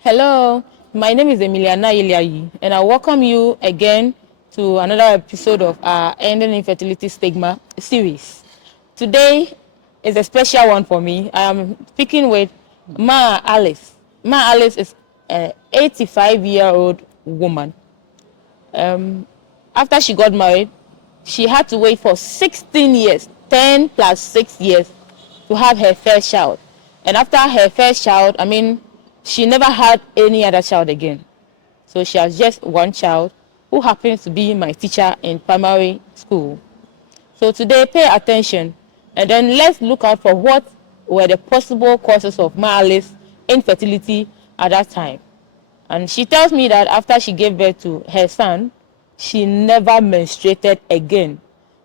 Hello, my name is Emiliana Iliayi, and I welcome you again to another episode of our Ending Infertility Stigma series. Today is a special one for me. I am speaking with Maa Alice. Maa Alice is an 85-year-old woman. After she got married, she had to wait for 16 years, 10 plus 6 years, to have her first child. And after her first child, she never had any other child again. So she has just one child who happens to be my teacher in primary school. So today, pay attention and then let's look out for what were the possible causes of Maa Alice's infertility at that time. And she tells me that after she gave birth to her son, she never menstruated again.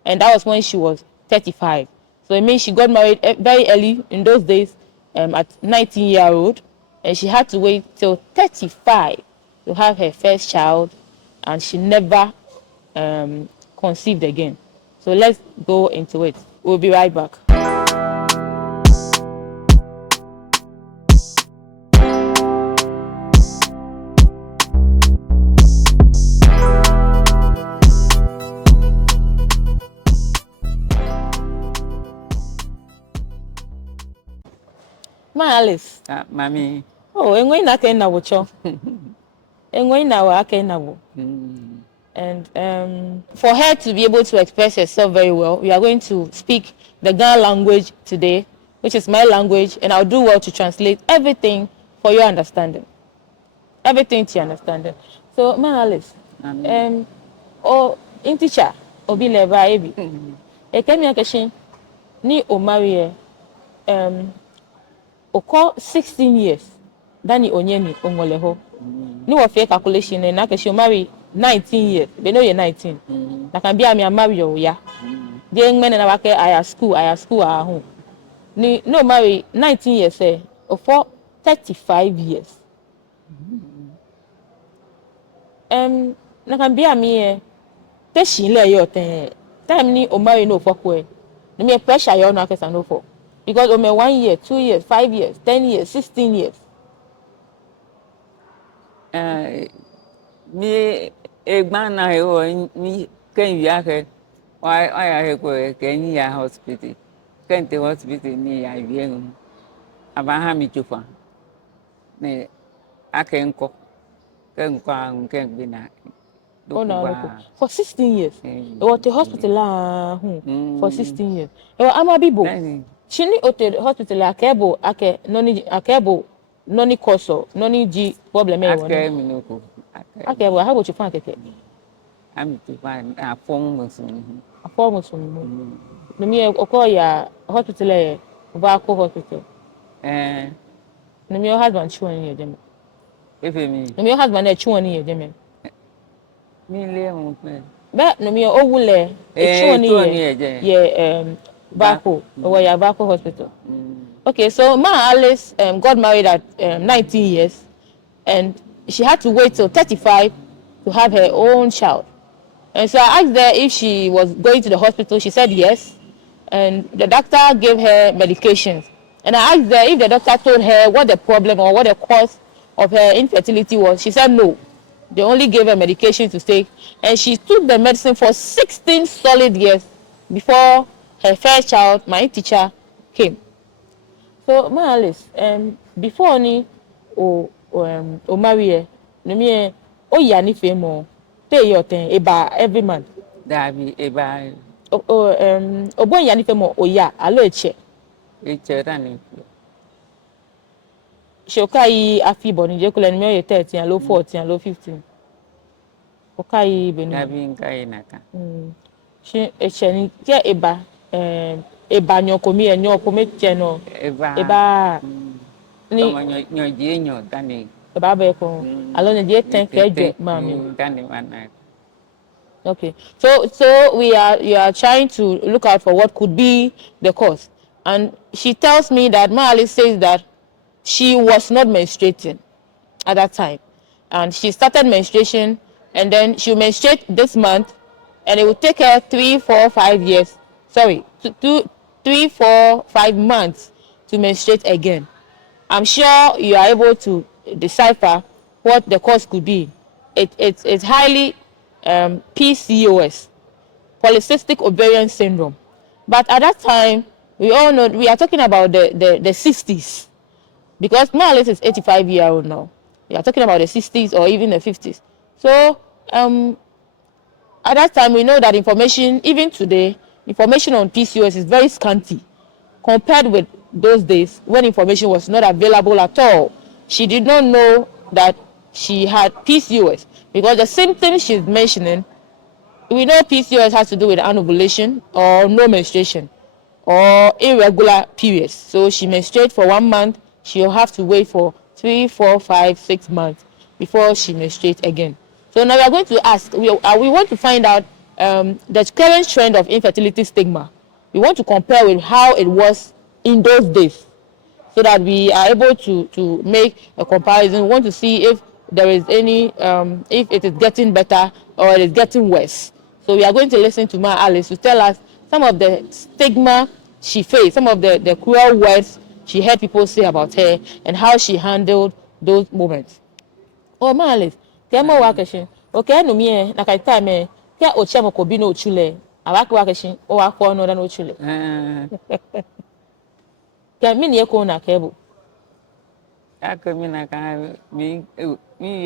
And that was when she was 35. So it means she got married very early in those days, at 19-year-old. And she had to wait till 35 to have her first child. And she never conceived again. So let's go into it. We'll be right back. Maa Alice. Mami. Oh, engwe na ke na wocho. Engwe na wa ke na wo. And for her to be able to express herself very well, we are going to speak the Ghana language today, which is my language, and I'll do well to translate everything for your understanding. Everything to your understanding. So, Maa Alice, in teacher, obi leba ebi. Ekemi akeshin ni o marry oko 16 years. Dani onyeni ongoleho. Ni wo fe calculation na akeshin marry 19 years. They know you're 19. Na can be a marry yo ya. The young men na wake aya school at home. Ni no marry 19 years for 35 years. Na can be a me te shin yo ten time ni o marry no for kwe. Ni me pressure yo no akesa no for. Because o me 1 year, 2 years, 5 years, 10 years, 16 years. Mi egbana hewo mi ken yake why I go ken ya hospital. Ken te hospital ni ya wiem. Abaha mi chufa. Ne akenko. Ken kwa ken bina. Oh no. For 16 years. It was the hospital for 16 years. It was Amabibo. She ni ote hospital akebo noni koso noni ji problem e wona. Minoko. Akebo how about you find keke? Ami chufa a form musun. A form musun. No me okoya hospital e Vako hospital. No me husband chuan ye dem. Efe mi. No me husband e chuan ye dem. Mi le mo pe. Be no me owule e chuan ye Vako or ya Vako hospital. Okay, so Maa Alice got married at 19 years, and she had to wait till 35 to have her own child. And so I asked her if she was going to the hospital. She said yes, and the doctor gave her medications. And I asked her if the doctor told her what the problem or what the cause of her infertility was. She said no. They only gave her medication to take, and she took the medicine for 16 solid years before her first child, my teacher, came. So Maa Alice, before ni o marry no me o ya ni fe mo pay your ten eba every month. Dabi eba Obo ya ni fe mo o ya alo eche. Eche rani. Shoka yi afibo ni je ko le ni me 13 alo 14 alo 15. Oka yi benu. Dabi nkai naka. She eche ni ke eba eba nyoko mi enyo ko me che no. Eba ni nyo je nyo tani. Eba be ko alo ni je 10 kejo mami. Tani wana. Okay, so you are trying to look out for what could be the cause, and she tells me that Maa Alice says that she was not menstruating at that time, and she started menstruation, and then she menstruate this month, and it will take her 3, 4, 5 years. Sorry, 3, 4, 5 months to menstruate again. I'm sure you are able to decipher what the cause could be. It's highly PCOS, polycystic ovarian syndrome. But at that time, we all know we are talking about the 60s, because Maa Alice is 85-year-old now. We are talking about the 60s or even the 50s. So at that time, we know that information, even today, information on PCOS is very scanty compared with those days when information was not available at all. She did not know that she had PCOS because the symptoms she's mentioning, we know PCOS has to do with anovulation or no menstruation or irregular periods. So she menstruates for 1 month, she'll have to wait for 3, 4, 5, 6 months before she menstruates again. So now we are going to ask, we want to find out the current trend of infertility stigma. We want to compare with how it was in those days, so that we are able to make a comparison. We want to see if there is any, if it is getting better or it is getting worse. So we are going to listen to Maa Alice to tell us some of the stigma she faced, some of the cruel words she heard people say about her, and how she handled those moments. Oh, Maa Alice, kemo wa keshin. Okay, no me na kai time ke oche mo ko bi no chule. Awake wa keshin, o wa ko no da no chule. Ke mi ni ko na kebo. Aka mi na ka mi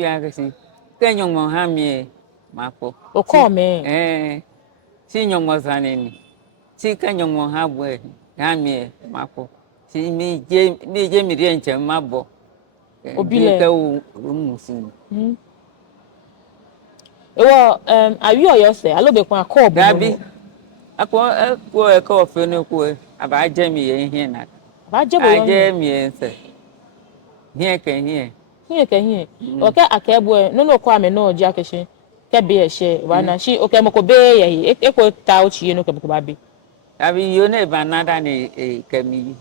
ya ka si. Ke nyong mo ha mi mapo. O ko me. Si nyong mo saneni. Si ke nyong mo ha bwe ha mi mapo. Si mi je mi rien che mabo. Obile. Ke o musin. Ewo awi oyo se alobe kwa ko bo. Gabi. Ako e ko fe no ko aba je mi ye hin na. Ba je bo yo. Aje mi ense. Hie ke hie. Hie ke hie. Oke akebo no no ko ame no oji akeshin. Ke be e she wa na shi oke mo ko be ye e ko ta o chi no ke ko ba be. Abi yo ne banada ne kemi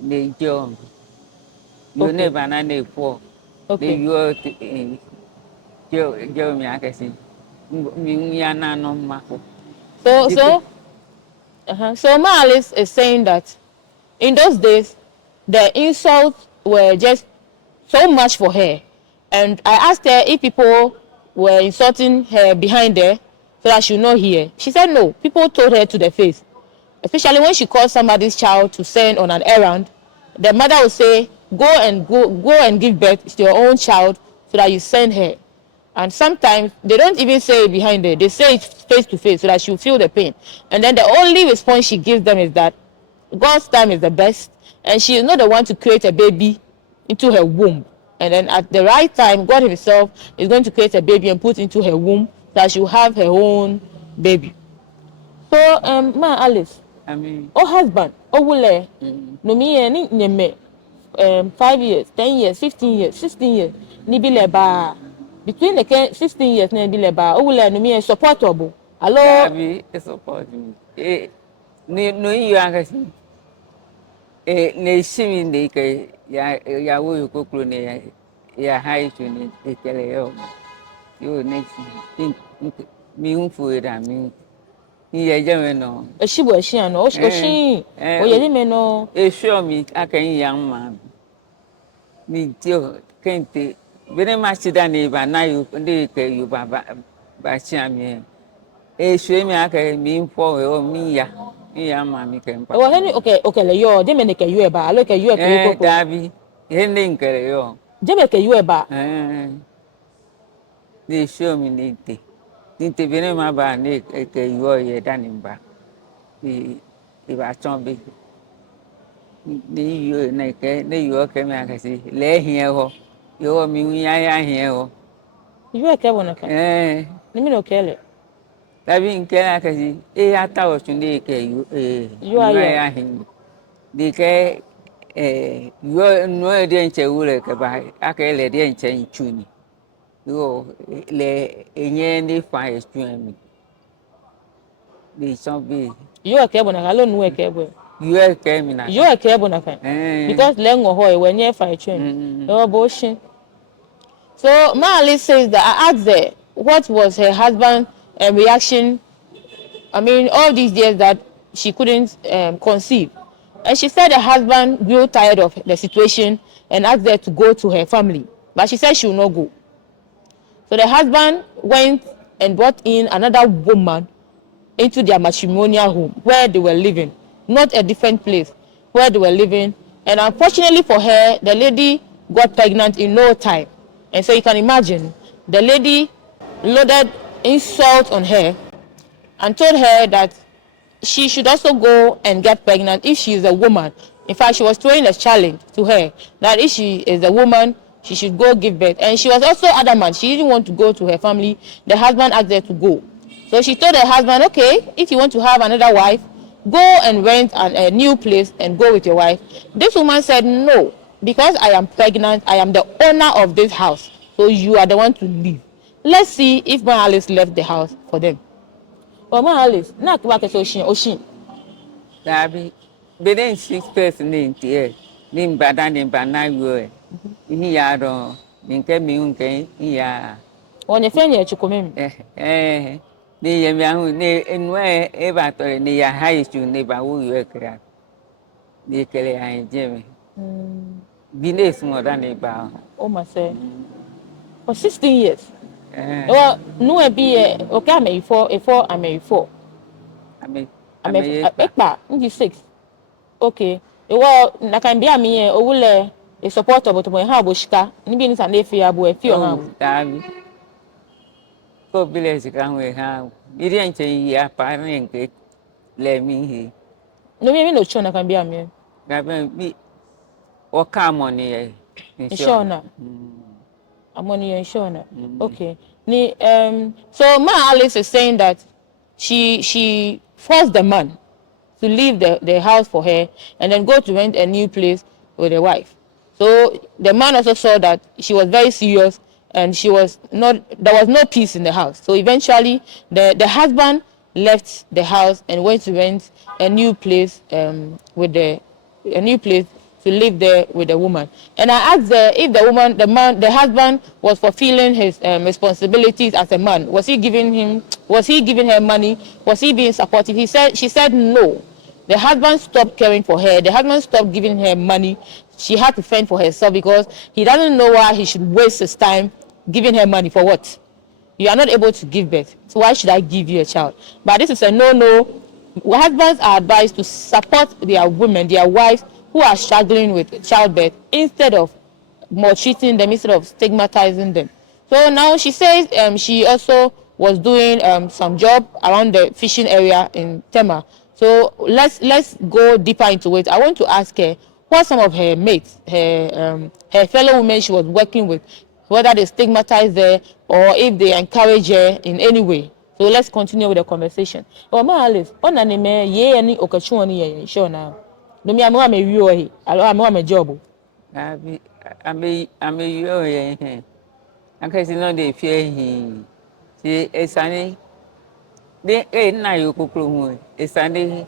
ne jo. Yo ne banana ne po. Ne yo jo mi akesi. Mi ya na no mako. So Maa Alice is saying that in those days the insults were just so much for her, and I asked her if people were insulting her behind her so that she would not hear. She said no, people told her to the face, especially when she called somebody's child to send on an errand. The mother would say, go and give birth to your own child so that you send her. And sometimes they don't even say it behind her, they say it face to face so that she'll feel the pain. And then the only response she gives them is that God's time is the best, and she is not the one to create a baby into her womb. And then at the right time, God himself is going to create a baby and put into her womb so that she will have her own baby. So Maa Alice, O husband, wule no me ni nyeme 5 years, 10 years, 15 years, 16 years ni bi leba between the 16 years na bi leba wule no me supportable. Hello abi support me. No you akasi. Ne shimi ne ke ya wo kokro ne ya hai tu ne kele yo. Yo ne mi unfu da mi. Iye je me no. Eshibo eshian no. Oshin. Oye di me no. Esho mi akan yang ma. Mi tio kente. Bene ma sida ne ba na yo de ke yo ba chia mi. Esho mi akan mi fo o mi ya. Mi ya ma mi ken pa. O heni okay le yo de me ne ke yo e ba. Alo ke yo e ke ko. Dabi. Hende nkere yo. De me ke yo e ba. De show mi ne te. Nte bene ma ba ne ke yo ye danimba. I ba chombe. Ni yo ne ke ne yo ke me akasi le hie ho. Yo mi ya hie ho. Yo ke bona ka. Ni mi no kele. Tabi nke akasi ata o tunde ke yo ya hie. De ke yo no de nche wure ke ba akele de nche nchuni. Yo le enye ni fa estuemi. They some be. You are careful na alone we careful. You are careful na. You are careful na kan. Because lengo ho when you fight train. Oh bullshit. So Maa Alice says that I asked her what was her husband's reaction. I mean all these years that she couldn't conceive. And she said her husband grew tired of the situation and asked her to go to her family. but she said she will not go. So the husband went and brought in another woman into their matrimonial home where they were living, not a different place, where they were living. And unfortunately for her, the lady got pregnant in no time. And so you can imagine, the lady loaded insult on her and told her that she should also go and get pregnant if she is a woman. In fact, she was throwing a challenge to her that if she is a woman, she should go give birth. And she was also adamant. She didn't want to go to her family. The husband asked her to go. So she told her husband, okay, if you want to have another wife, go and rent a new place and go with your wife. This woman said, no, because I am pregnant, I am the owner of this house. So you are the one to leave. Let's see if Maa Alice left the house for them. Well, Maa Alice, not work as Oshin. Dabi, beden 6 name tie. Nim bada nim bana yo. Ni ya do, ninke mi unke ya. On your friend, you come Ni ye mi ahu ni enwe e ba tore ni ya high school ni ba wo yo kra. Ni kele ya jeme. Bines mo da ni ba. Oh, my say. For 16 years. Well, no, I be okay. I'm a four. I'm a ekpa 6. Okay. Well, na can be a me o will a supporter but when ha boshika ni bi ni sa na efi abo efi o ha. Dabi. Ko bile sika we ha. Iri enche ya pa nke le mi hi. No me no chona can be a me. Dabi bi o ka money e. Insurance. Money insurance. Okay. So Maa Alice is saying that she forced the man to leave the house for her and then go to rent a new place with the wife. So the man also saw that she was very serious and there was no peace in the house. So eventually the husband left the house and went to rent a new place to live there with the woman. And I asked her if the husband was fulfilling his responsibilities as a man. Was he giving her money? Was he being supportive? She said no. The husband stopped caring for her. The husband stopped giving her money. She had to fend for herself because he doesn't know why he should waste his time giving her money for what? You are not able to give birth. So why should I give you a child? But this is a no-no. Husbands are advised to support their women, their wives, who are struggling with childbirth instead of maltreating them, instead of stigmatizing them. So now she says she also was doing some job around the fishing area in Tema. So let's go deeper into it. I want to ask her what some of her mates, her fellow women she was working with, whether they stigmatize her or if they encourage her in any way. So let's continue with the conversation. Oh, Maa Alice, on an email, ye any occasion, sure now. No me amo ame wi ohi alo amo ame job abi ame yo ye akasi no dey fear him si esane de na yo kokoro hu esane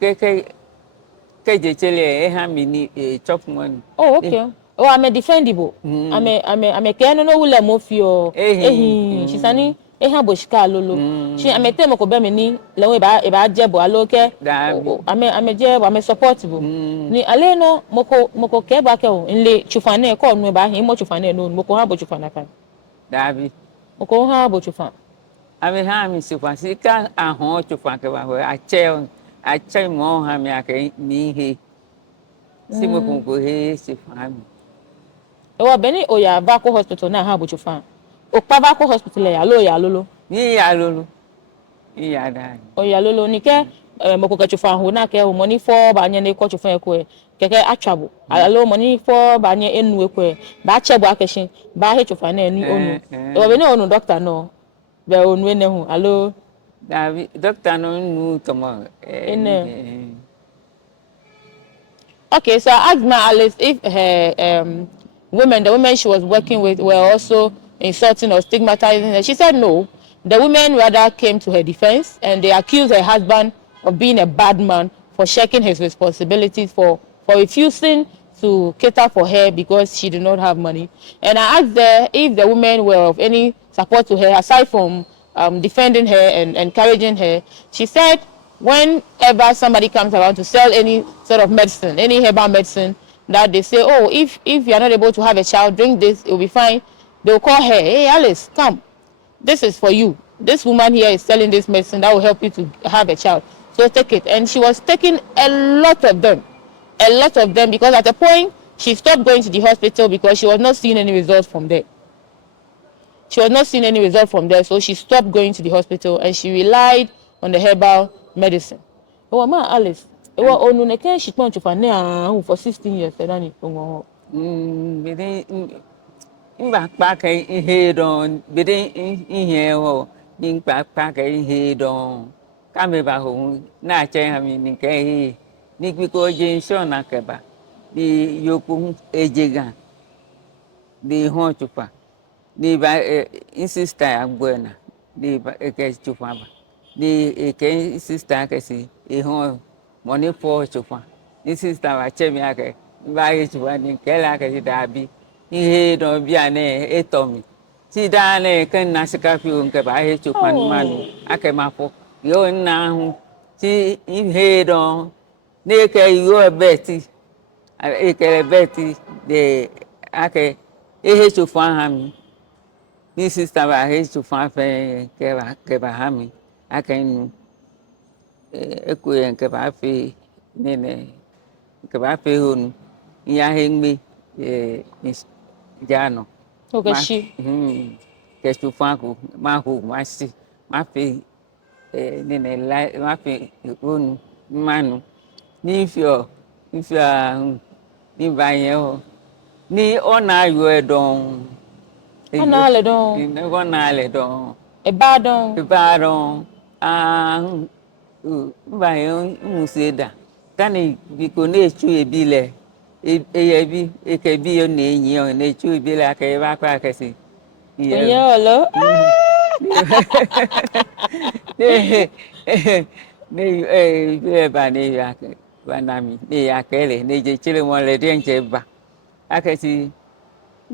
ke chele ha mi ni chop money. Oh, okay. Oh, I'm a defendable. I'm a keno no wule mo fio she sani ha boshika lolo she am tell mo ko be me ni lewo e ba jebo aloke I'm a jebo I'm supportable ni ale no moko ke ba ke o nle chufane ko nu ba hin mo chufane no moko ha bo chufana kan dabi moko ha bo chufan ame ha mi chufan si ka ahon chufan ke ba ho a che mo ha mi ake mi he si mo ko he chufan ewa beni oya Vako hospital na ha bo chufan okpa Vako hospital ya lolo ni ya lolo iya da oya lolo ni ke moko ke chufan ho na ke o money for ba nya ne ko chufan e ko e keke atwabo alo money for ba nya enu e ko e ba chebo akeshin ba he chufan na enu onu ewa beni onu doctor no be onu ene hu alo Davi doctor no nu tomo Okay, so I asked Maa Alice if her the women she was working with, were also insulting or stigmatizing her. She said no. The women rather came to her defense and they accused her husband of being a bad man for shirking his responsibilities, for refusing to cater for her because she did not have money. And I asked her if the women were of any support to her aside from defending her and encouraging her. She said whenever somebody comes around to sell any sort of medicine, any herbal medicine, that they say, oh, if you are not able to have a child, drink this, it will be fine. They'll call her, hey Alice, come, this is for you. This woman here is selling this medicine that will help you to have a child. So take it. And she was taking a lot of them. A lot of them, because at a point she stopped going to the hospital because she was not seeing any results from there. She was not seeing any result from there, so she stopped going to the hospital and she relied on the herbal medicine. Oh, Maa Alice, oh, no, can she point to for 16 years? Bidin mba kpaka ihe don bidin ihe ho din kpaka ihe don kame ba ho na che ha mi ni ke hi ni biko je sho na keba di yoku ejega di ho chupa di ba insista agbuena di ba ke chupa ba di ke sister ke si e ho money for chupa insista ba che mi ake ba ye chupa ni ke la ke da bi ihe don bia ne etomi ti da ne ken na sika fi on ke ba he chupa ni manu ake ma fo yo na hu ti ihe don ne ke yo beti e ke beti de ake ihe chupa ha mi ni sister ba he chupa fe ke ba ha mi ake nu eku ye ke ba fi ne ke ba fi honu ya he ngbe jano Okay, ma she. ke chupa ko ma ho ma si ma fi ne la ma fi honu manu ni fio ni ba yen o ni ona ayo edon eyo Ana le don, ni ona le don a bad don. ba don ba yen museda kani biko na echu ebile eyebi ekebi yo na enyi o na echu ebile aka ba kwa akasi iye Hello. ne ne ba ne ya ba na mi ne ya kele ne je chile mo le de nje ba akasi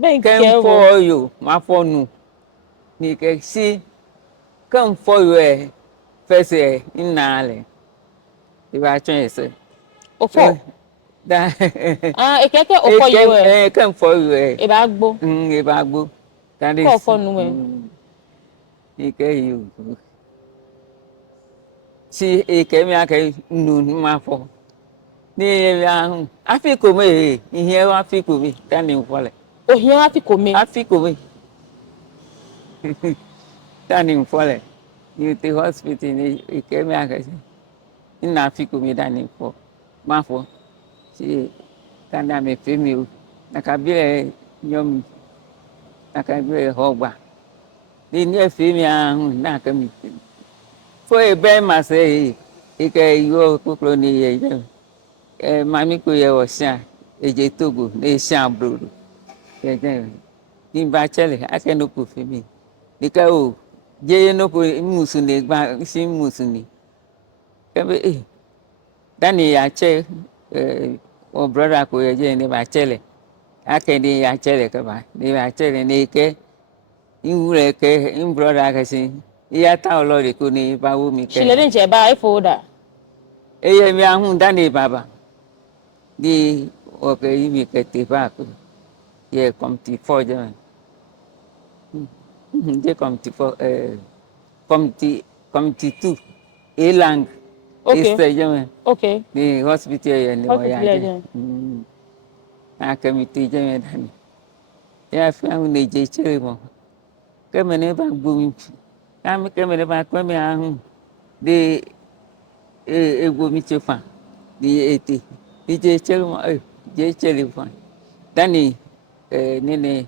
Thank ken you. for you ma for nu ni ke si ken for you fese inale iba chon ese Ofo. da Ah, ekeke ofo you ken for you e ba gbo. e ba gbo that Ko is ofo nu ike you si ike mi ake nu ma fo ni ebe ahụ afikome ihe afikome ka ni mfọle Ohia afikome. afikome ka ni mfọle ni te hospital ni ike mi ake si na afikome da ni mfọ ma fọ si ka na me fe mi o na ka bile nyomi na ka bile hogba ni efe mi ahụ na ka mi fo ebe ma se ike yo kokro ni ye mami ko ye osia eje togo ne sia brodo ye ni ba chele ake no ko fe mi nika o je no ko musu ne gba si musu ni kebe dani ya che o brother ko ye je ne ba chele ake ni ya chele ka ba ni ba chele ne ke iwure ke in brother ka si iya ta olori ko ni ba wo mi She le ke nje ba ifo da. eye mi ahun dani baba di oke imi ke te ba ko ye committee for je je committee for committee 2 elang Okay. este je Okay. ni hospital ye ni o ya Hospital je agent. a committee je me dani ya fi ahun ne je chere mo ke me ne ba gbo mi ka mi ke me ne ba ko mi ahun de egbo mi chefa di ete di je chere mo je chere fa dani nene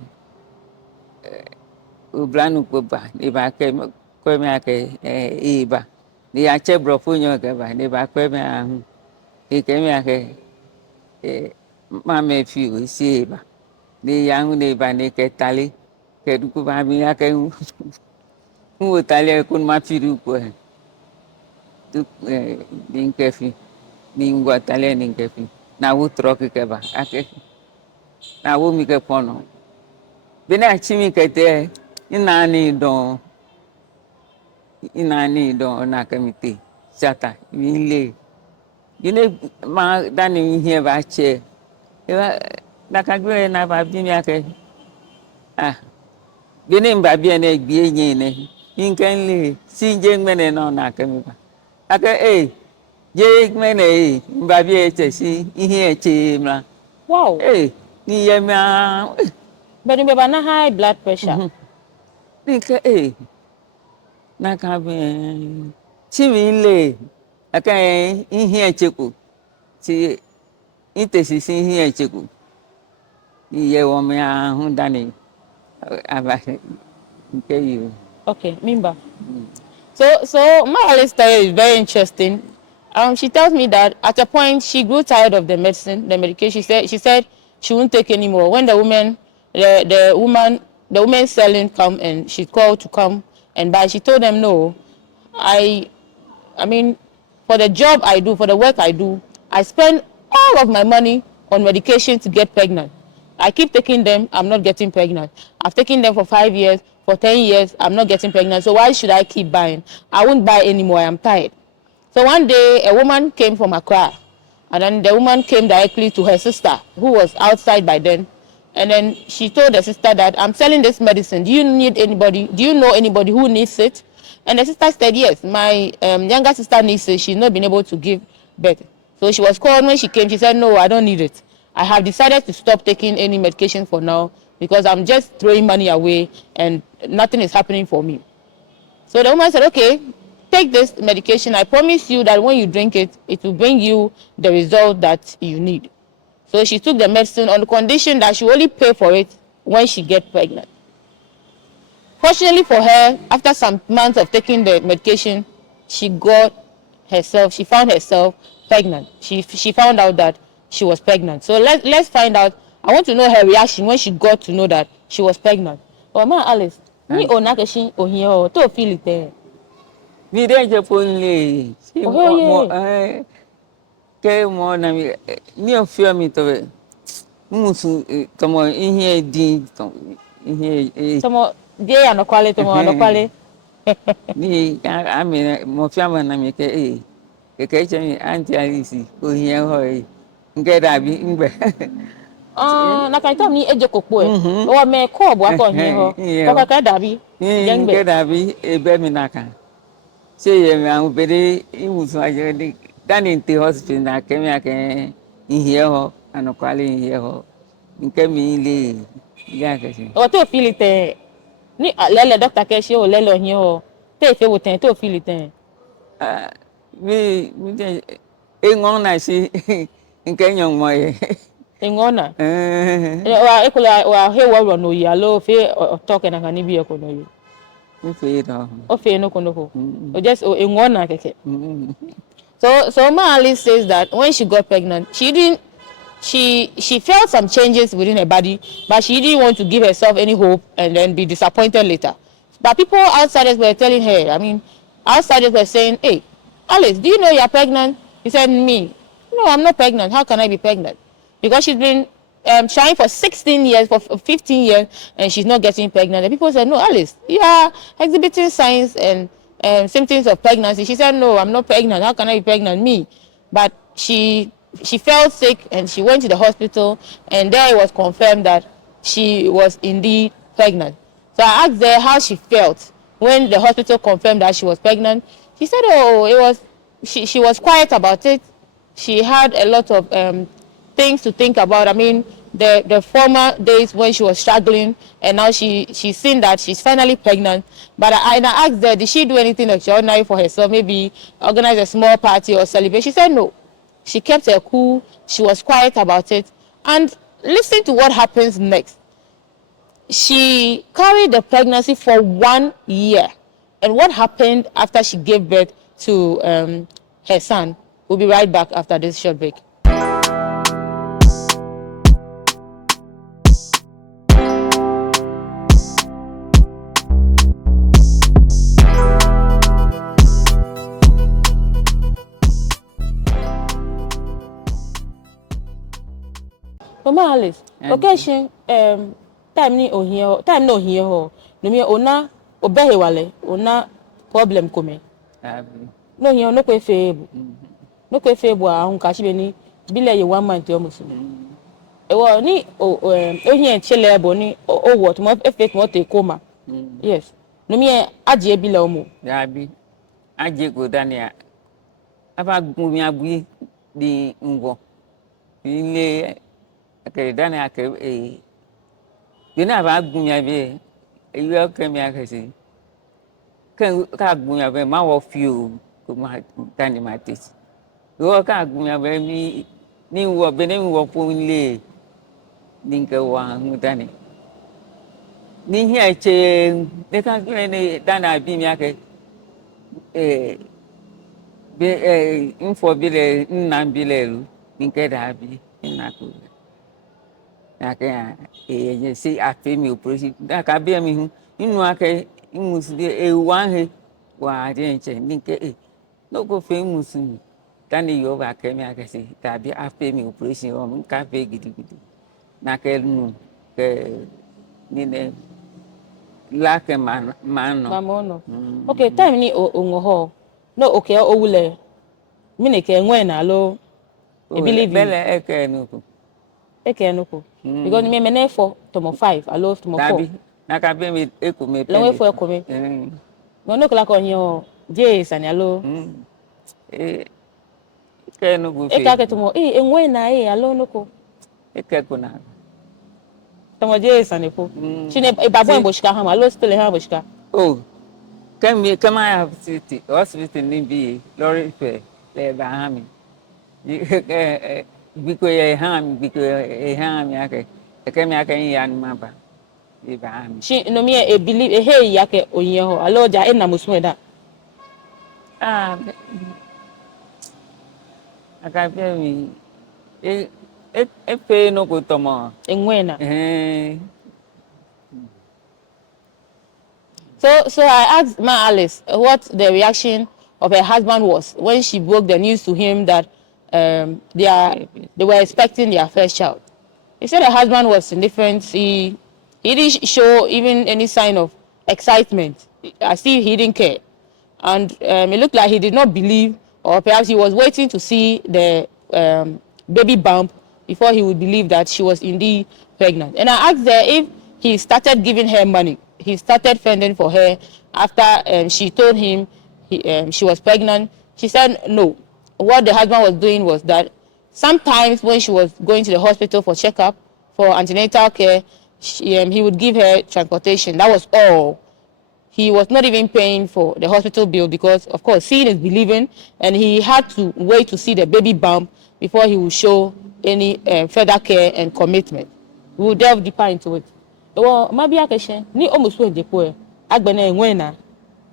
ublanu ko ba ni ba ke ko mi ake iba ni ya che bro fu nyo ke ba ni ba ko mi ahun ni ke mi ake ma me fi o si iba ni ya hu ni ba ni ke tali ke du ko ba mi ake hu wo tali ko ma fi du ko tu ni ke fi ni ngwa tali ni ke fi na wo tro ke ba ake na wo mi ke pono bi na chi mi ke te ina ni don inani don na kamite chata ile yine ma dani ihe ba che Ewa nakagwe na babi mi ake. Ah. Bini mbabi ene gbie nyene. Inkenle sinje ngmene no na kemiba. Ake je ngmene mbabi eche ihe eche mra. Wow. Ni yema. But you have na high blood pressure. Nika nakabe. Chimile. Ake ihe echeku. Si itesisi ihe echeku. Iye wome ahundani. Abahe. Okay, Mimba. So Maa Alice's story is very interesting. She tells me that at a point she grew tired of the medication. She said she won't take anymore. When the woman selling come and she called to come and buy, she told them no. I mean, for the job I do, for the work I do, I spend all of my money on medication to get pregnant. I keep taking them, I'm not getting pregnant. I've taken them for 5 years, for 10 years, I'm not getting pregnant. So why should I keep buying? I won't buy anymore, I'm tired. So one day, a woman came from Accra. And then the woman came directly to her sister, who was outside by then. And then she told the sister that, I'm selling this medicine. Do you know anybody who needs it? And the sister said, yes, my younger sister needs it. She's not been able to give birth. So she was called. When she came, she said, no, I don't need it. I have decided to stop taking any medication for now because I'm just throwing money away and nothing is happening for me. So the woman said, okay, take this medication. I promise you that when you drink it, it will bring you the result that you need. So she took the medicine on the condition that she will only pay for it when she gets pregnant. Fortunately for her, after some months of taking the medication, she found herself pregnant. She found out that she was pregnant. So let's find out. I want to know her reaction when she got to know that she was pregnant. Oh, Maa Alice, ni onakashi ohio to feel it there. Mi deje ponle. Oh, Ke mo na mi ofio mi to musu tomo ihe di ihe tomo dia no kwale tomo no kwale. Ni ami mo fiama na mi ke che Auntie Alice ohie ho nke dabi ngbe. Na kan tam ni ejokokpo o me ko bo akonye ho ko ka dabi jengbe nke dabi ebe mi naka se ye mi an bere imusu aje de dani nte hospital na kemi ake ihie ho anokwale ihie ho nke mi le ya ke se o to filite ni lele doctor ke se o lele ohie ho te fe wo ten to filite mi de engon na si nke nyong mo ye engona wa ekula wa he wo no ya lo fe o talk na kan bi e ko no yo mi fe do o fe no ko no ko o just o engona keke. So Maa Alice says that when she got pregnant, she felt some changes within her body, but she didn't want to give herself any hope and then be disappointed later. But people outsiders were telling her, outsiders were saying, hey, Alice, do you know you're pregnant? She said, me? No, I'm not pregnant. How can I be pregnant? Because she's been trying for 16 years, for 15 years, and she's not getting pregnant. And people said, no, Alice, you are exhibiting signs and symptoms of pregnancy. She said, no, I'm not pregnant. How can I be pregnant? Me. But she felt sick and she went to the hospital, and there it was confirmed that she was indeed pregnant. So I asked her how she felt when the hospital confirmed that she was pregnant. She said, she was quiet about it. She had a lot of things to think about. The former days when she was struggling, and now she's seen that she's finally pregnant. But I asked her, did she do anything extraordinary for herself? Maybe organize a small party or celebration? She said no. She kept her cool. She was quiet about it. And listen to what happens next. She carried the pregnancy for 1 year. And what happened after she gave birth to her son? We'll be right back after this short break. Maa Alice, occasion time no here ho. No me ona obehe wale, ona problem kome. No here no kwe fe bu a hun ka shi be ni bile ye 1 month o musu. Ewo ni ohie chele bo ni o what mo effect mo te koma. Yes. No me aje bi la omo. Ya bi aje go dania aba gun mi abu di ngo ile ke dania ke bina aba gun mi abi iyo ke mi akesi ka gun mi abi ma wo fi o ko ma dani ma tesi yo ka gun mi abi ni wo be ni wo po ile ni nke wa dani ni hi eche ne ka ni dana bi mi ake info bile nna bile lu nke da bi nna ko na ke ye si afi mi operation da ka bi mi hu inu ake imusu de wa he wa de nche nke no go fe imusu tani yo ba ke mi ake si da bi afi mi operation o nka fe gidigidi na ke nu ke ni ne la ke man no Mamono. Okay, time ni ongo ho. No okay o wule. Mi ne ke nwe na lo. I believe you. bele eke no ko Eke no ko. Because me mene for tomo 5, alo tomo 4. dabi na ka be mi eko me Lo we pende for ko me. No no kla ko nyo je sani alo. Ke no go E fe ka ke tomo enwe na alo no ko. eke ko na Tomo je sani ko. Chine e babo en boshika ha alo still ha boshika. oh ke ma hospital ni bi lori fe le ba ha mi biko ye ha mi biko e ha mi ake ke mi ake ya ni ma ba e ba ha mi Chi no me e believe e hey yake onye ho alo ja e na musu da. ah aka be mi pe no ko tomo Enwe na. So I asked Ma Alice what the reaction of her husband was when she broke the news to him that they were expecting their first child. He said her husband was indifferent. He didn't show even any sign of excitement, as if he didn't care. And it looked like he did not believe, or perhaps he was waiting to see the baby bump before he would believe that she was indeed pregnant. And I asked her if he started giving her money. He started fending for her after she told him she was pregnant. She said no. What the husband was doing was that sometimes when she was going to the hospital for checkup, for antenatal care, he would give her transportation. That was all. He was not even paying for the hospital bill because, of course, seeing is believing, and he had to wait to see the baby bump before he would show any further care and commitment. We will delve deeper into it. Well, maybe I can ni almost went the poor. Agbene ngwena.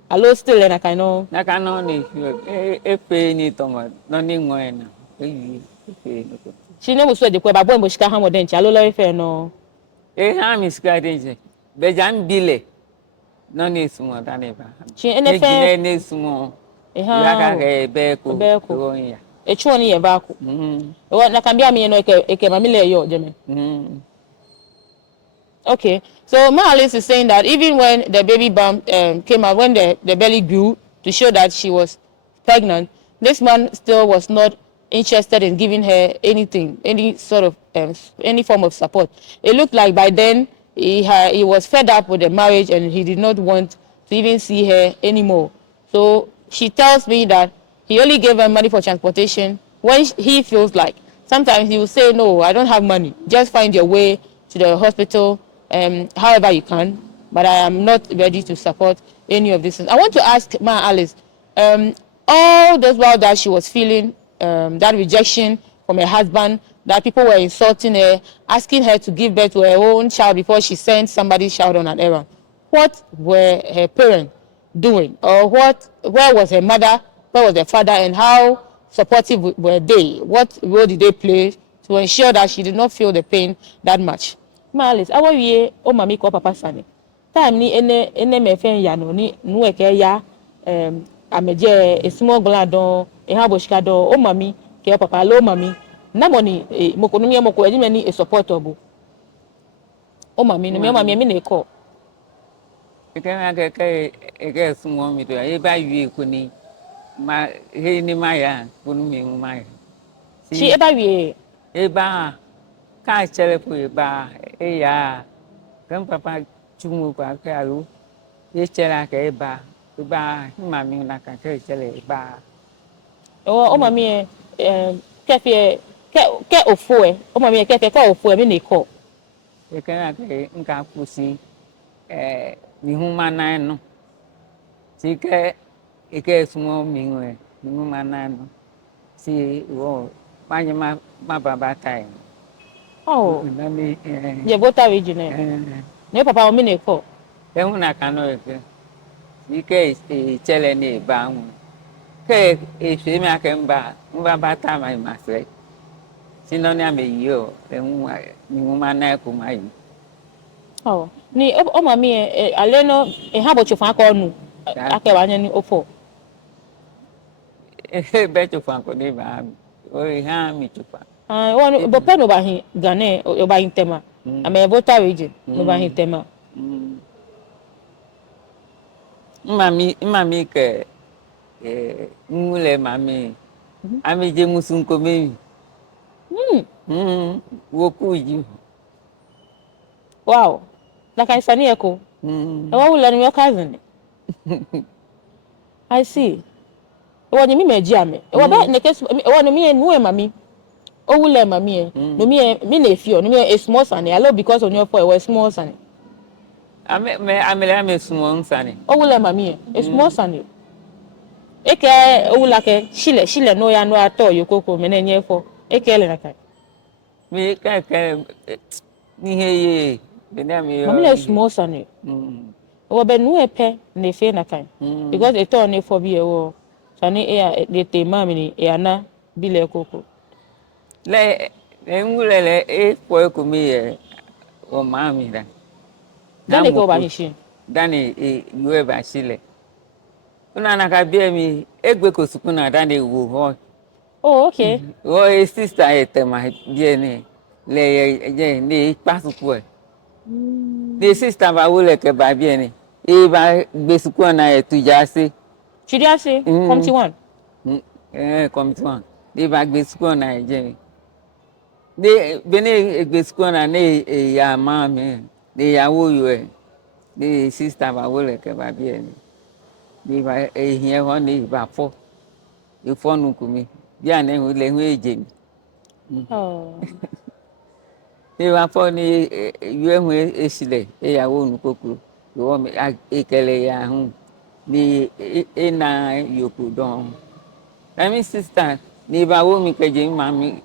Alo still na kaino. na ka no ni pe ni tomo no ni ngwe na pe no ko She no musu de poor babo mo shika ha mo den cha alo lo ife no. ha mi ska de je be jan bile no ni sumo da ne ba She ne enefe gine ne sumo ya ha ka ke be ko obeko. ko ya Echuo ni ye baako. Na kambia mi no eke mamile yo jeme. Okay, so Ma Alice is saying that even when the baby bump came out, when the belly grew to show that she was pregnant, this man still was not interested in giving her anything, any sort of, any form of support. It looked like by then he was fed up with the marriage and he did not want to even see her anymore. So she tells me that he only gave her money for transportation when he feels like. Sometimes he will say, no, I don't have money. Just find your way to the hospital however you can. But I am not ready to support any of this. I want to ask Ma Alice, all those while that she was feeling that rejection from her husband, that people were insulting her, asking her to give birth to her own child before she sent somebody's child on an errand. What were her parents doing? Or where was her mother, where was her father, and how supportive were they? What role did they play to ensure that she did not feel the pain that much? Ma Alice, awo wie o mami ko papa sane. Time ni ene me fen ya no ni nu eke ya ameje esimo gladon e ha boshika do o mami ke papa lo mami. Na moni mokonu mi moko eji me ni e support obo. O mami no mi o mami mi na e ko. ke na ke sumo mi to e ba wi ko ni ma he ni ma ya ko nu mi mu ma ya Chi e ba wie e ba ka chele pu ba e ya kan papa chumu kwa ka lu ye chela ke ba mami na ka ke chele ba o mami kefe ke ofo o mami kefe ka ofo mi ne ko e kan ke nka kusi mi hu mana no si ke e ke sumo mi ngwe mi hu mana no si wo ma baba tai oh na mi je bota region ne papa mi ne ko e hu na ka no e ke si ke chele ni ba hu ke e se mi ake mba bata ma se sino ni ame yo e hu mi hu mana ko mai oh ni o mami ale no e ha bo chofan ko nu ake wa ni ofo be to fan ko ni ba o ha mi to fa o bo pe no ba hin gane o ba hin tema ame bota region no ba hin tema mami ke ngule mami ami je musun ko me wo ku ji wow like I sani eko e wa wula ni your cousin I see e wa ni mi meji ame e wa ba ne case e wa no mi nu e mami o wule mami e no mi na efio no mi e small sani I love because on your for e wa small sani ame sumo nsani o wule mami e small sani eke o wula ke shile no ya no ato yokoko me na nye fo eke le na kai mi ka ni he ye be na mi mami yo na ni small sani o be nu e pe na fe na kai because e to ne fo bi e wo sani e de te mami ni e ana bi le koko le ngule le e po ko mi ye o mami da na dane ko ba muku hishi dani yue ba shile una na ka bi mi egbe ko sukuna dani wo ho oh okay o e sister e te ma bi ni le je ni pa suku e ni sister ba wo le ke ba bi ni e ba gbe sukuna e tu ja si chidi ase come to one come to one ni ba gbe sukuna e je ni be ni gbe sukuna ni ya ma mi ni ya wo yo e ni sister ba wo le ke ba bi ni ni ba ehien ho ni ba fo ifonu kumi bi ane hu le hu eje mi oh ni ba fo ni yue hu esile e ya wo nu kokuru wo mi ekele ya hu ni na yoku don ami sister ni ba wo mi keje mami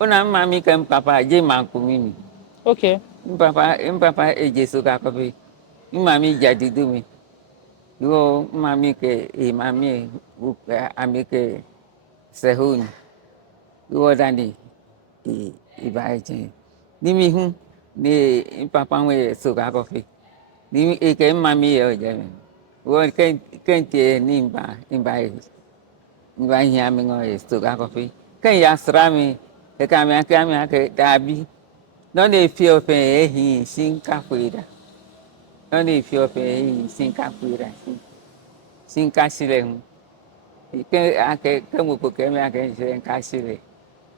ona mami ke papa je ma kumi mi okay papa eje so ka ko bi mami jadi du mi yo mami ke mami ami ke sehun yo dani iba eje ni mi hu ni papa we so ka ko fi ni ke mami yo je mi wo ke tie ni ba hi ami ngo so ka ko fi ke ya sra mi ke mi ake dabi no dey fear of hi sin ka fuida no dey fear of hi sin ka fuida sin ka sile hu ke mo ko ke mi ake sin ka sile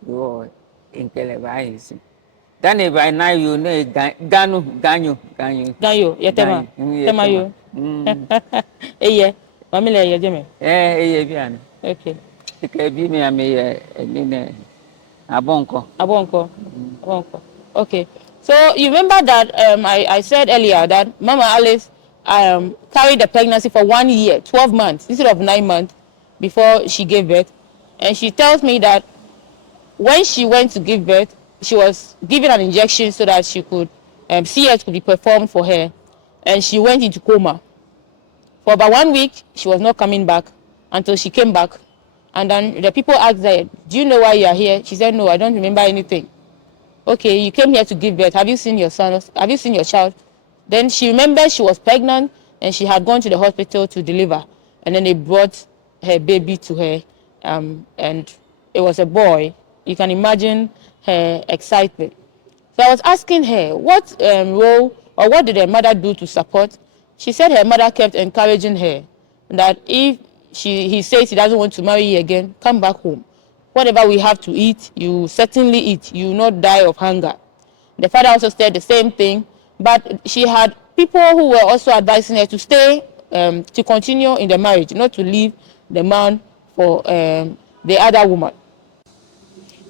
yo inkele ba hi sin dani ba na yo ne ganyo ganyo ye tema tema yo eye mami le ye jeme ye bi an okay ke bi mi ami ye ni ne abonko abonko abonko okay so you remember that I said earlier that Mama Alice carried the pregnancy for 1 year 12 months instead of 9 months before she gave birth and she tells me that when she went to give birth she was given an injection so that she could CS could be performed for her and she went into coma for about 1 week. She was not coming back until she came back and then the people asked her, do you know why you are here? She said, no, I don't remember anything. Okay, you came here to give birth. Have you seen your son? Have you seen your child? Then she remembered she was pregnant and she had gone to the hospital to deliver. And then they brought her baby to her. And it was a boy. You can imagine her excitement. So I was asking her, what role or what did her mother do to support? She said her mother kept encouraging her that if he says he doesn't want to marry you again, come back home. Whatever we have to eat, you certainly eat. You will not die of hunger. The father also said the same thing, but she had people who were also advising her to stay, to continue in the marriage, not to leave the man for the other woman.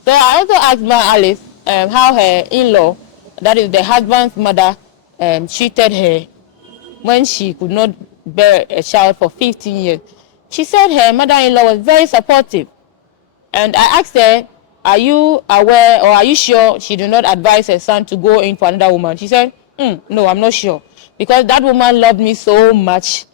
So I also asked Maa Alice how her in-law, that is the husband's mother, treated her when she could not bear a child for 15 years. She said her mother-in-law was very supportive. And I asked her, are you aware or are you sure she did not advise her son to go in for another woman? She said, no, I'm not sure. Because that woman loved me so much,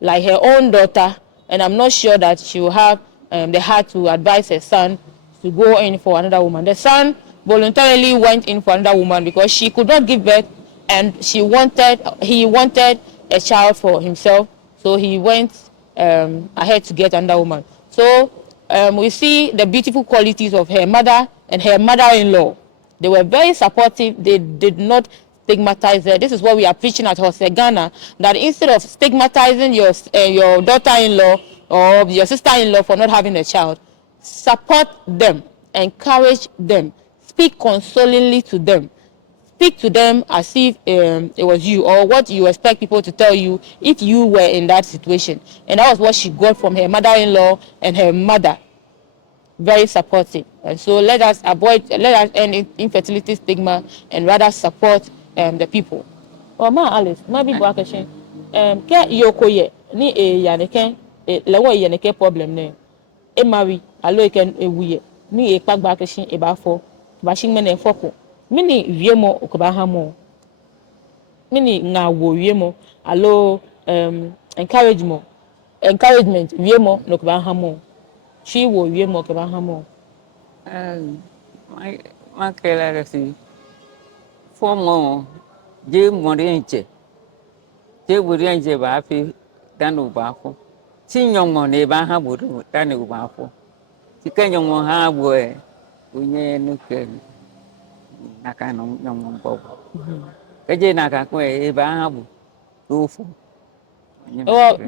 like her own daughter, and I'm not sure that she will have the heart to advise her son to go in for another woman. The son voluntarily went in for another woman because she could not give birth, and he wanted a child for himself, so he went ahead to get another woman. So we see the beautiful qualities of her mother and her mother-in-law. They were very supportive. They did not stigmatize her. This is what we are preaching at Hose Ghana, that instead of stigmatizing your daughter-in-law or your sister-in-law for not having a child, support them, encourage them, speak consolingly to them. Speak to them as if it was you, or what you expect people to tell you if you were in that situation. And that was what she got from her mother-in-law and her mother. Very supportive. And so let us end infertility stigma and rather support the people. Oh, Maa Alice, maybe question. Ke yokoye ni yaneke lewo yaneke problem ne. E marry alo eken ewuye ni e pagba question e ba fo. Ba shin mene foko. Mini wiemo okoba hamo. Mini nga wo wiemo alo encouragement wiemo no okoba hamo. She will be more than hamo. My killer see 4 more. Jay Morienche. Jay Morienche Bafi, Dan Ubafo. See young money Bahamu, Dan Ubafo. She can young one harbor. We look at Nakano young Bob. Kaja Nakakwe, Bahamu. Ufo. Oh,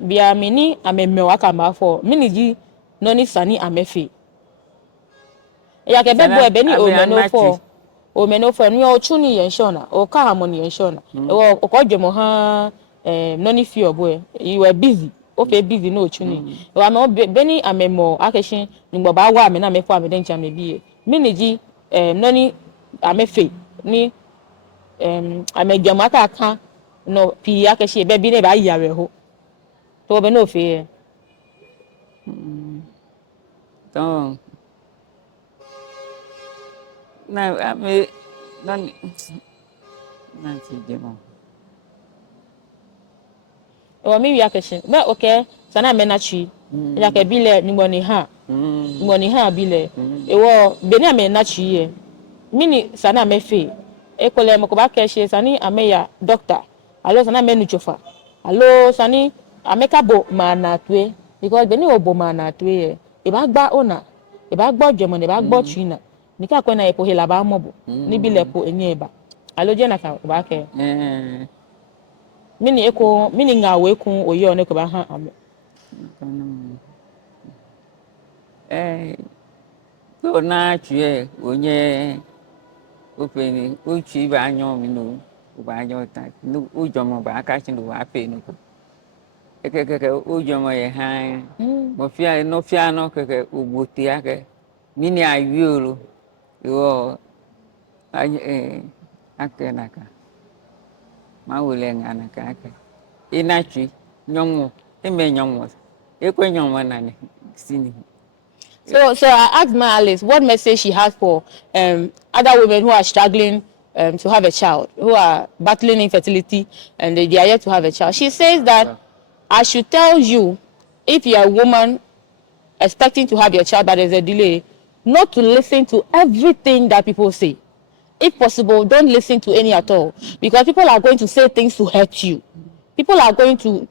bia mini ame mewaka mafo. Mini ji noni sani amefi. Ya ke bebo ebe ni o meno fo ni o chuni yenshona o ka harmony yenshona o ko dwemo ha noni fi obo you were busy o fe busy no chuni o ame beni amemo akeshin ni gbo ba wa ame na me fo ame den cha me bi mini ji noni amefi ni ame dwemo aka no pi akeshin be bi ne ba yare ho to be no fe Don't. No, I mean, Nancy Jimo. O mi wi akeshin me okay sana me na chi ya ke bile ni mo ni ha bile ewo beni ame na chi ye mini sana me fe ekole mo ko ba keshe sani ame ya doctor alo sana me nu chofa alo sani ame ka bo ma na tue because beni obo ma na tue ye e ba gba ona e ba gbo jemo ne ba gbo china ni ka kwena e po hela ba mobo ni bile po enye ba alo je na ka ba ke mini nga we kun oye one ko ba ha ame so na chue onye openi uchi ba anyo mi no ba anyo ta no ujomo ba aka chi no wa pe no keke ujomo ye han mo fia no keke ugboti ake mini awiolo yo ake naka ma wole ngana ka ake inachi nyonwo eme nyonwo ekwe nyonwo na ni sini. So I asked Maa Alice what message she has for other women who are struggling to have a child, who are battling infertility and they are yet to have a child. She says that I should tell you, if you are a woman expecting to have your child but there's a delay, not to listen to everything that people say. If possible, don't listen to any at all, because people are going to say things to hurt you. People are going to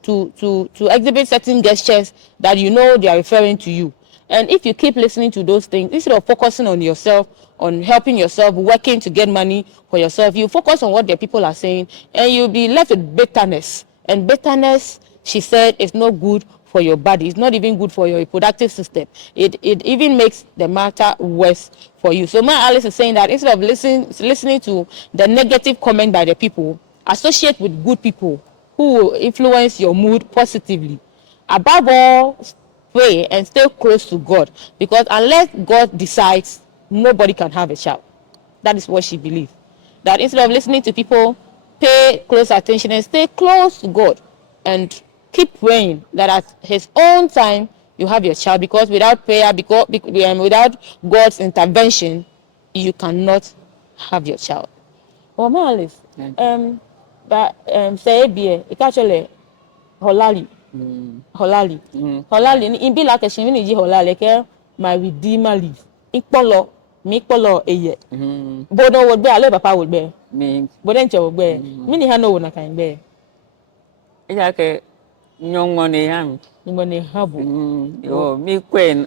exhibit certain gestures that you know they are referring to you. And if you keep listening to those things, instead of focusing on yourself, on helping yourself, working to get money for yourself, you focus on what the people are saying, and you'll be left with bitterness. And bitterness, she said, is not good for your body. It's not even good for your reproductive system. It even makes the matter worse for you. So Maa Alice is saying that instead of listening to the negative comment by the people, associate with good people who will influence your mood positively. Above all, pray and stay close to God, because unless God decides, nobody can have a child. That is what she believes. That instead of listening to people, pay close attention and stay close to God and keep praying that at his own time you have your child, because without prayer, without God's intervention, you cannot have your child. Well, Maa Alice, say be actually holali. Holali ni imbi la keshin ni ji holali ke my redeemer lives. Ikpolo mi kpolo eye. Bodo would be ale papa would be. Me. Bodenche would be. Mini hano na kan be. Iya ke nyongo ne ham. Nyongo ne habu. Yo mi kwen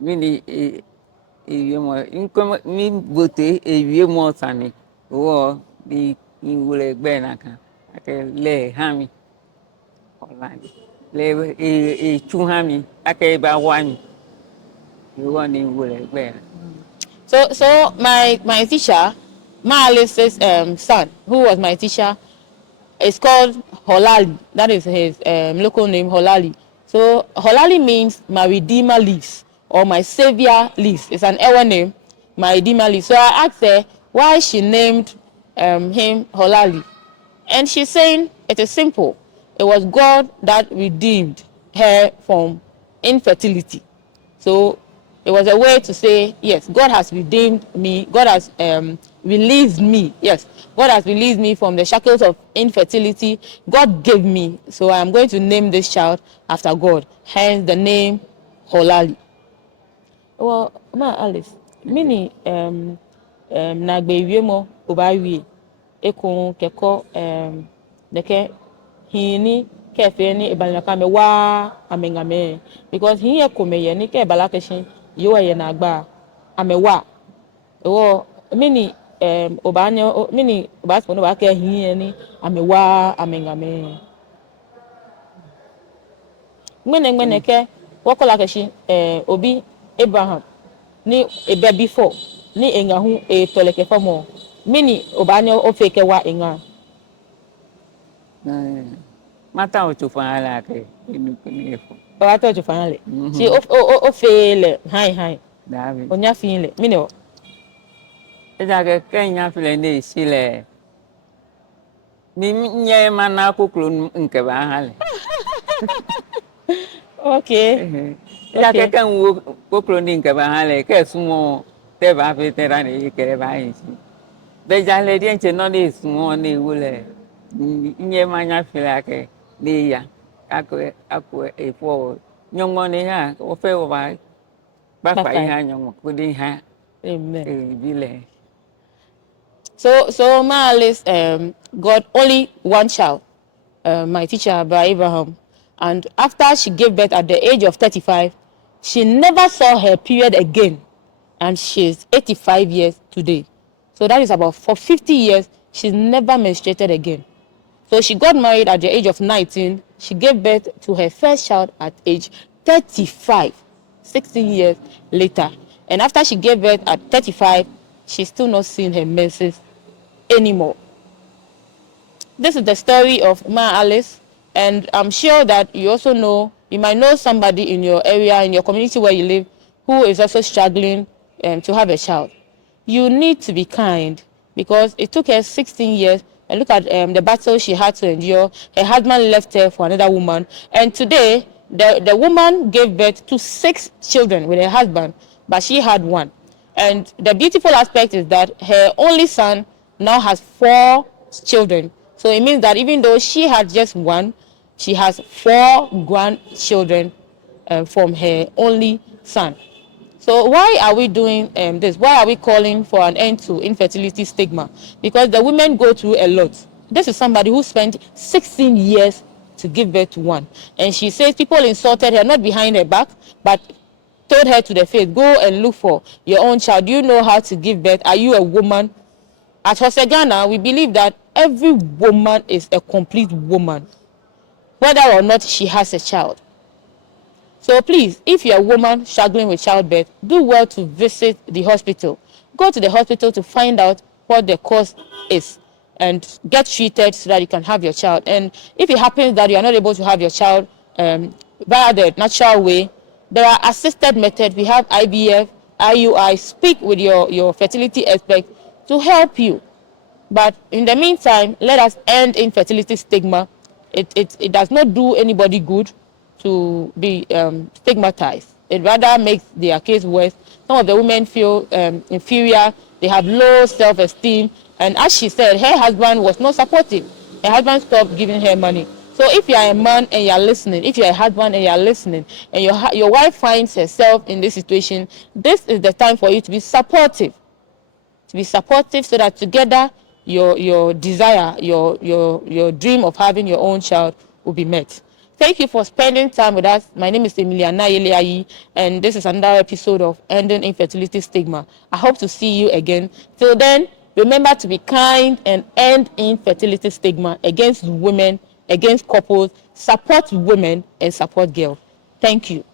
mini mo inko mi bote mo sani. Wo bi wule gbe na kan. Ake le hami. Holandi. Le chu hami ake ba wani. Wo ni wule gbe. So my teacher, Maa Alice's son, who was my teacher, is called Holali. That is his local name, Holali. So Holali means my redeemer lives, or my savior lives. It's an Ewa name, my redeemer lives. So I asked her why she named him Holali, and she's saying it is simple. It was God that redeemed her from infertility. So it was a way to say, yes, God has redeemed me. God has released me. Yes, God has released me from the shackles of infertility. God gave me. So I'm going to name this child after God. Hence the name Holali. Well, Maa Alice, mini na gbe mo obawi ekun keko deke hini kefe ni ibalaka me wa amengame, because he ekomeye ni ke balakeshin yo ye na agba amewa wo mini obanyo mini obaspo no ba ke hi ni amewa amengame ngene ke wokola keshi obi Abraham ni ebe before ni engahu e toleke famo mini obanyo ofeke wa enga Mata o chufala ke inu kunefo. o to chufale si o fele hai David. onya finle mini o Eza ke Kenya file ne sile. Ni nye mana kukulu nke ba hale. okay Eza ke kan wo kukulu ni nke ba hale ke sumo te ba fe te rani ke ba yin si. Be jale di enche no ni sumo ni wule. Nye mana file ke ni ya. Ako efo nyongo ni ha o fe o ba fa ha nyongo kudi ha. Amen. Bile. So Maa Alice got only one child, my teacher by Abraham, and after she gave birth at the age of 35, she never saw her period again, and she's 85 years today. So that is about for 50 years she's never menstruated again. So she got married at the age of 19. She gave birth to her first child at age 35, 16 years later. And after she gave birth at 35, she's still not seeing her menses anymore. This is the story of Maa Alice, and I'm sure that you also know, you might know somebody in your area, in your community where you live, who is also struggling to have a child. You need to be kind, because it took her 16 years. And look at the battle she had to endure. Her husband left her for another woman, and today the woman gave birth to 6 children with her husband, but she had 1. And the beautiful aspect is that her only son now has 4 children. So it means that even though she had just 1, she has 4 grandchildren from her only son. So why are we doing this? Why are we calling for an end to infertility stigma? Because the women go through a lot. This is somebody who spent 16 years to give birth to 1. And she says people insulted her, not behind her back, but told her to the face, go and look for your own child. Do you know how to give birth? Are you a woman? At Hosegana, we believe that every woman is a complete woman. whether or not she has a child. So please, if you're a woman struggling with childbirth, do well to visit the hospital. Go to the hospital to find out what the cause is and get treated so that you can have your child. And if it happens that you are not able to have your child via the natural way, there are assisted methods. We have IVF, IUI. Speak with your fertility expert to help you. But in the meantime, let us end infertility stigma. It does not do anybody good to be stigmatized. It rather makes their case worse. Some of the women feel inferior. They have low self-esteem. And as she said, her husband was not supportive. Her husband stopped giving her money. So if you are a man and you are listening, if you are a husband and you are listening, and your wife finds herself in this situation, this is the time for you to be supportive. To be supportive so that together your desire, your dream of having your own child will be met. Thank you for spending time with us. My name is Emiliana Yeleayi, and this is another episode of Ending Infertility Stigma. I hope to see you again. Till then, remember to be kind and end infertility stigma against women, against couples, support women and support girls. Thank you.